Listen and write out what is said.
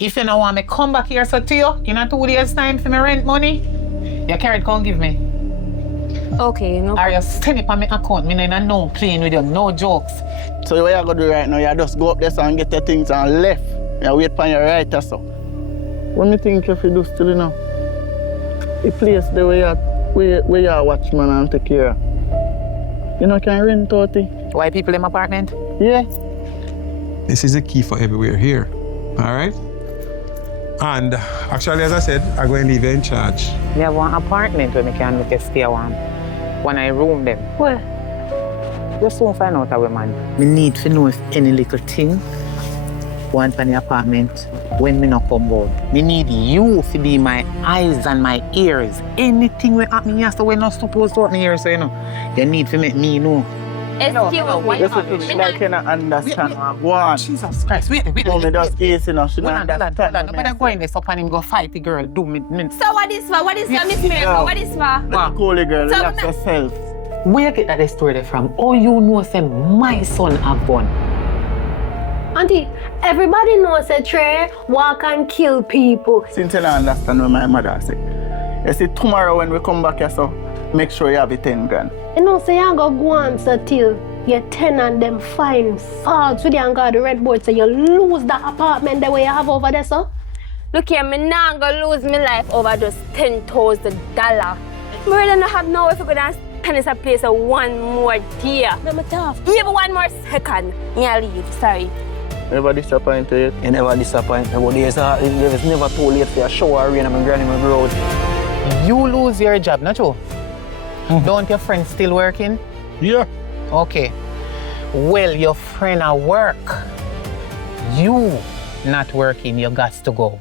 If you don't want me come back here so to you in a 2 days time for my rent money, you carry it, come give me. Okay, no. Or you send it on my account, me no playing with you, no jokes. So what you gonna do right now? You just go up there and get your things and left. You wait for your right or so. What me think if you do still, you know? The place the where you are watchman and take care of. You know, can rent out it. Why people in my apartment? Yeah. This is the key for everywhere here. All right? And actually, as I said, I'm going to leave you in charge. Me have one apartment where I can make a stay warm. When I room them. Where? You soon find out how man. Me need to know if any little thing want from the apartment when me not come out. Me need you to be my eyes and my ears. Anything will happen here, so we're not supposed to happen here, so you know. You need to make me know. Excuse me. Like you not understand what go on. Jesus Christ, wait. No, me just easy now. She Hold don't on. understand. Nobody go in this up and him go fight the girl. Do me. So what is for? What is for, Miss Miracle? What is for? Let go, the girl. So Relax yourself. Where you get that story from? Oh, you know, say my son have gun. Auntie, everybody knows that Trey walk and kill people. Since you don't understand what my mother say. You see, tomorrow when we come back here, so make sure you have the 10 grand. You know, say you go on so till your tenant them fine falls with you and got the red board, so you lose the apartment the way you have over there, so. Look here, me not gonna lose my life over just $10,000. I really don't have no way to go down and this place one more day. Let me tough. Even one more second, I'll leave. Sorry. Never disappointed. You never disappoint me, but there's never too late for a shower rain and my granny my road. You lose your job, not you? Don't your friend still working? Yeah. Okay. Well, your friend at work. You not working, you got to go.